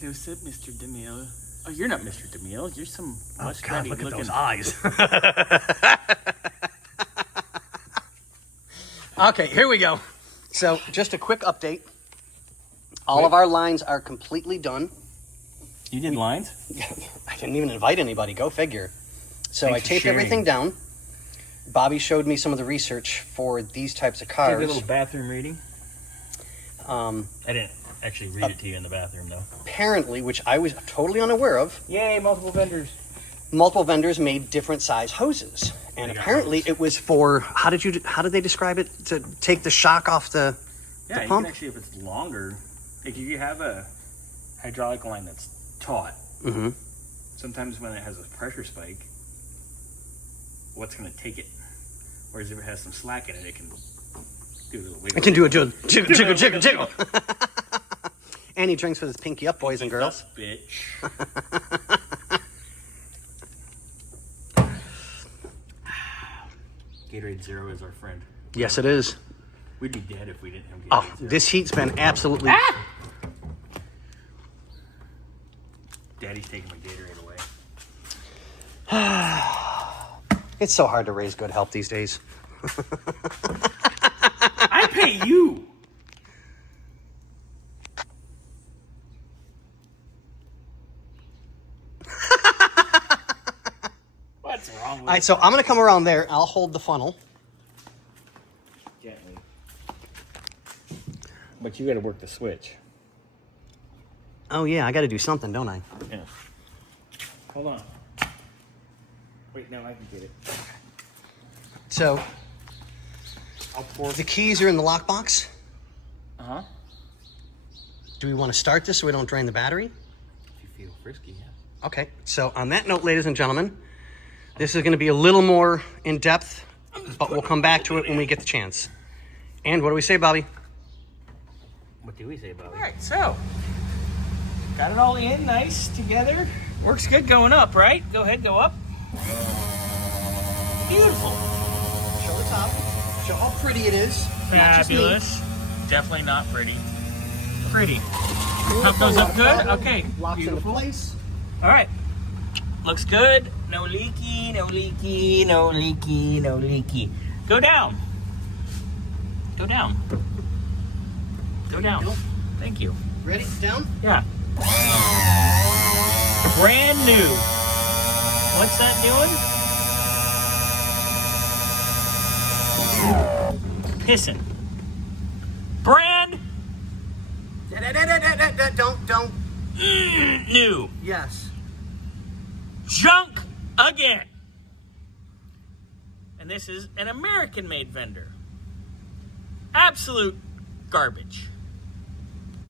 Close up, Mr. DeMille. Oh, you're not Mr. DeMille. You're some God, look at those eyes. Okay, here we go. So, just a quick update. All of our lines are completely done. You did lines? I didn't even invite anybody. Go figure. So Thanks I for taped sharing. everything down. Bobby showed me some of the research for these types of Did cars. a little bathroom reading? I didn't actually read it to you in the bathroom, though. Apparently, which I was totally unaware of, Yay, multiple vendors. multiple vendors made different size hoses, and apparently it was for how did they describe it, to take the shock off the Yeah, you pump? can actually, if it's longer, like you have a hydraulic line that's taut. Mm-hmm. Sometimes when it has a pressure spike, what's going to take it? Whereas if it has some slack in it, it can do a little wiggle. It can do a jiggle. And he drinks with his pinky up, boys and girls. Bitch. Gatorade Zero is our friend. Yes, it is. We'd be dead if we didn't have Gatorade Oh, Zero. this heat's been absolutely... Daddy's taking my Gatorade away. It's so hard to raise good help these days. I pay you. What's wrong with All right, so I'm going to come around there. I'll hold the funnel. Gently. But you got to work the switch. Oh, yeah, I got to do something, don't I? Yeah. Hold on. Wait, no, I can get it. So, I'll pour. the keys are in the lockbox. Uh-huh. Do we want to start this so we don't drain the battery? If you feel frisky, yeah. Okay, so on that note, ladies and gentlemen, this is going to be a little more in-depth, but we'll come back to it when we get the chance. And what do we say, Bobby? What do we say, Bobby? All right, so got it all in nice together. Works good going up, right? Go ahead, go up. Beautiful. Show the top. Show how pretty it is. Fabulous. Definitely not pretty. Pretty. Top goes up good? Okay. Locks into Beautiful. place. All right. Looks good. No leaky, no leaky, no leaky, no leaky. Go down. Go down. Go down. Thank you. Ready? Down? Yeah. Brand new. What's that doing? Pissing. Brand Don't. new. Yes. Junk again. And this is an American-made vendor. Absolute garbage.